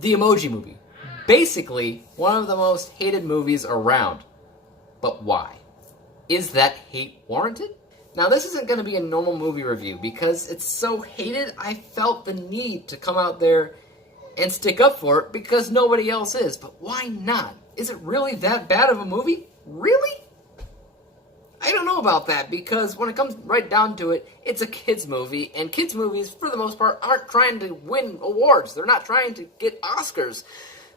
The Emoji Movie. Basically, one of the most hated movies around. But why? Is that hate warranted? Now, this isn't going to be a normal movie review because it's so hated, I felt the need to come out there and stick up for it because nobody else is. But why not? Is it really that bad of a movie? Really? I don't know about that because when it comes right down to it, it's a kids movie, and kids movies, for the most part, aren't trying to win awards. They're not trying to get Oscars.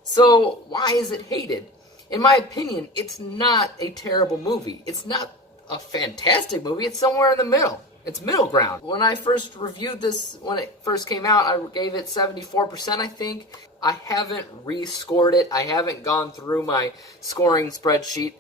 So why is it hated? In my opinion, it's not a terrible movie. It's not a fantastic movie. It's somewhere in the middle. It's middle ground. When I first reviewed this, when it first came out, I gave it 74%, I think. I haven't rescored it. I haven't gone through my scoring spreadsheet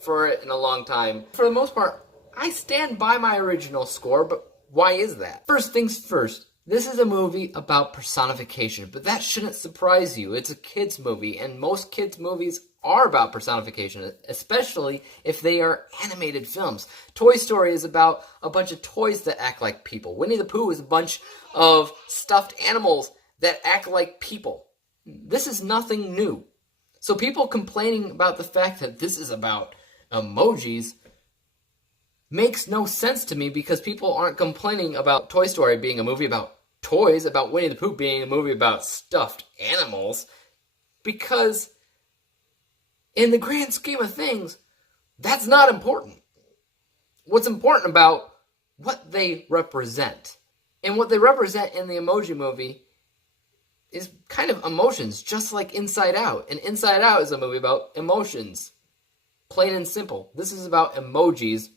for it in a long time. For the most part, I stand by my original score, but why is that? First things first, this is a movie about personification, but that shouldn't surprise you. It's a kids movie, and most kids movies are about personification, especially if they are animated films. Toy Story is about a bunch of toys that act like people. Winnie the Pooh is a bunch of stuffed animals that act like people. This is nothing new. So people complaining about the fact that this is about emojis makes no sense to me because people aren't complaining about Toy Story being a movie about toys, about Winnie the Pooh being a movie about stuffed animals, because in the grand scheme of things, that's not important. What's important about what they represent. And what they represent in the Emoji Movie is kind of emotions, just like Inside Out. And Inside Out is a movie about emotions. Plain and simple. This is about emojis,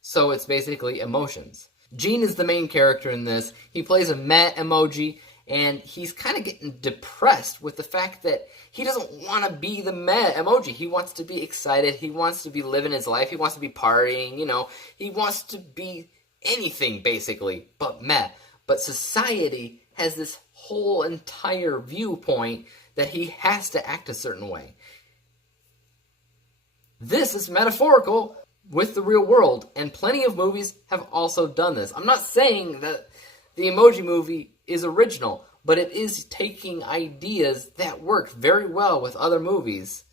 so it's basically emotions. Gene is the main character in this. He plays a meh emoji, and he's kind of getting depressed with the fact that he doesn't want to be the meh emoji. He wants to be excited. He wants to be living his life. He wants to be partying, you know. He wants to be anything, basically, but meh. But society has this whole entire viewpoint that he has to act a certain way. This is metaphorical with the real world, and plenty of movies have also done this. I'm not saying that the Emoji Movie is original, but it is taking ideas that worked very well with other movies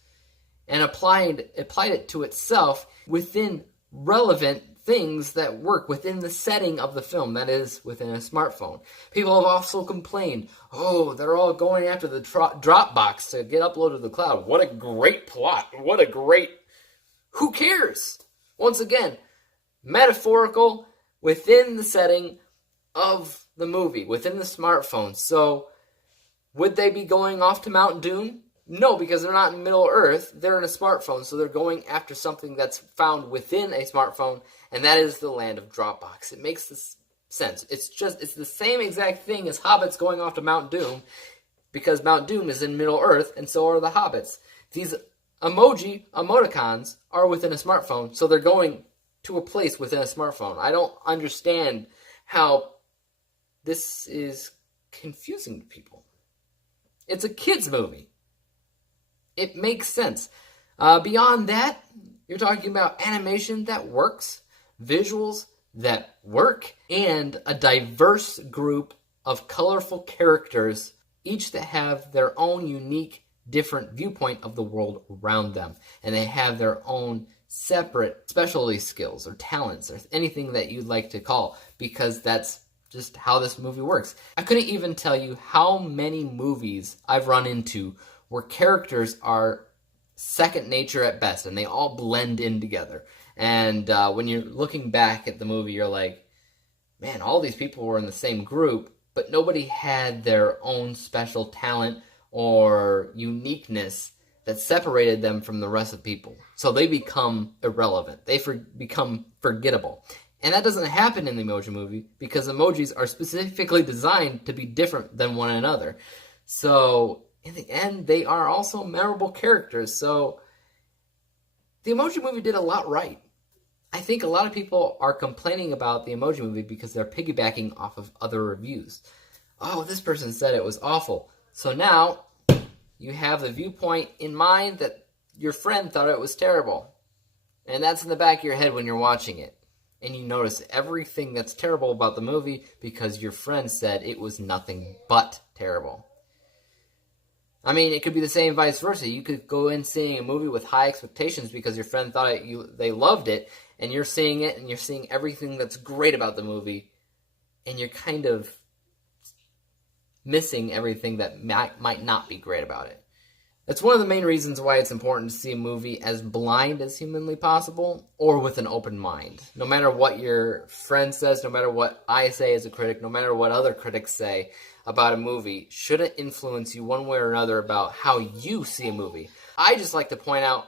and applied it to itself within relevant things that work within the setting of the film, that is, within a smartphone. People have also complained, oh, they're all going after the Dropbox to get uploaded to the cloud. What a great plot. What a great... Who cares? Once again, metaphorical within the setting of the movie, within the smartphone. So, would they be going off to Mount Doom? No, because they're not in Middle Earth. They're in a smartphone, so they're going after something that's found within a smartphone, and that is the land of Dropbox. It makes this sense. It's the same exact thing as hobbits going off to Mount Doom, because Mount Doom is in Middle Earth, and so are the hobbits. These emoticons are within a smartphone, so they're going to a place within a smartphone. I don't understand how this is confusing to people. It's a kids movie. It makes sense. Beyond that, you're talking about animation that works, visuals that work, and a diverse group of colorful characters, each that have their own unique, different viewpoint of the world around them. And they have their own separate specialty skills or talents or anything that you'd like to call, because that's just how this movie works. I couldn't even tell you how many movies I've run into where characters are second nature at best, and they all blend in together. And when you're looking back at the movie, you're like, man, all these people were in the same group, but nobody had their own special talent or uniqueness that separated them from the rest of people. So they become irrelevant. They become forgettable. And that doesn't happen in the Emoji Movie because emojis are specifically designed to be different than one another. So in the end, they are also memorable characters. So the Emoji Movie did a lot right. I think a lot of people are complaining about the Emoji Movie because they're piggybacking off of other reviews. Oh, this person said it was awful. So now you have the viewpoint in mind that your friend thought it was terrible. And that's in the back of your head when you're watching it. And you notice everything that's terrible about the movie because your friend said it was nothing but terrible. I mean, it could be the same vice versa. You could go in seeing a movie with high expectations because your friend thought they loved it, and you're seeing it, and you're seeing everything that's great about the movie, and you're kind of missing everything that might not be great about it. That's one of the main reasons why it's important to see a movie as blind as humanly possible, or with an open mind. No matter what your friend says, no matter what I say as a critic, no matter what other critics say about a movie, shouldn't influence you one way or another about how you see a movie. I just like to point out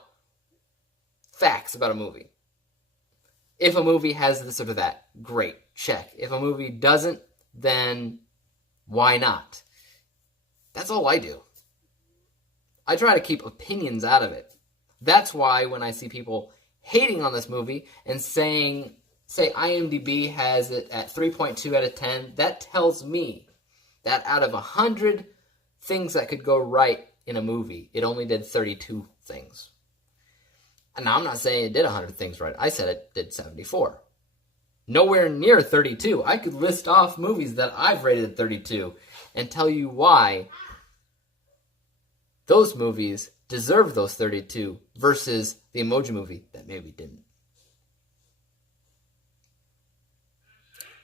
facts about a movie. If a movie has this or that, great, check. If a movie doesn't, then why not? That's all I do. I try to keep opinions out of it. That's why when I see people hating on this movie and say IMDb has it at 3.2 out of 10, that tells me that out of 100 things that could go right in a movie, it only did 32 things. And now I'm not saying it did 100 things right. I said it did 74. Nowhere near 32. I could list off movies that I've rated 32 and tell you why those movies deserve those 32 versus the Emoji Movie that maybe didn't.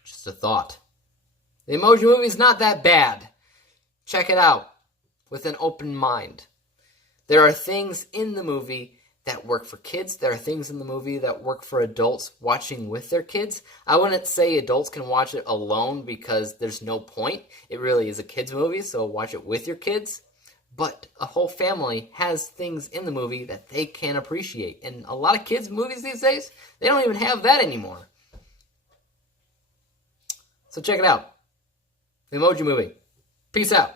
Just a thought. The Emoji Movie is not that bad. Check it out with an open mind. There are things in the movie that work for kids. There are things in the movie that work for adults watching with their kids. I wouldn't say adults can watch it alone because there's no point. It really is a kids movie, so watch it with your kids. But a whole family has things in the movie that they can appreciate. And a lot of kids' movies these days, they don't even have that anymore. So check it out. The Emoji Movie. Peace out.